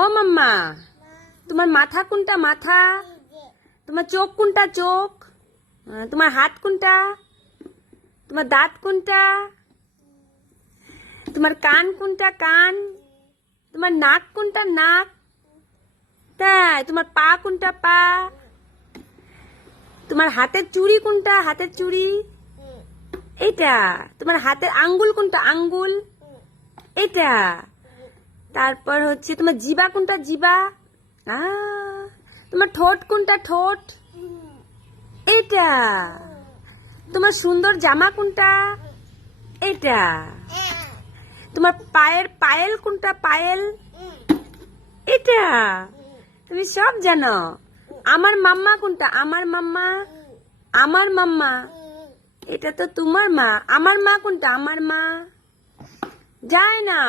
ও মাম্মা, তোমার মাথা কোনটা মাথা? তোমার চোখ কোনটা চোখ? তোমার হাত কোনটা? তোমার দাঁত কোনটা? তোমার কান কোনটা কান? তোমার নাক কোনটা নাক? তাই তোমার পা কোনটা পা? তোমার হাতের চুড়ি কোনটা হাতের চুড়ি? এটা। তোমার হাতের আঙ্গুল কোনটা আঙ্গুল? এটা। তারপর হচ্ছে তোমার জিবা কোনটা জিবা? তোমার ঠোঁট কোনটা ঠোঁট? এটা। তোমার সুন্দর জামা কোনটা? এটা। তোমার পায়ের পায়েল কোনটা পায়েল? এটা। তুমি সব জানো। আমার মাম্মা কোনটা আমার মাম্মা? আমার মাম্মা। এটা তো তোমার মা। আমার মা কোনটা আমার মা? যায় না।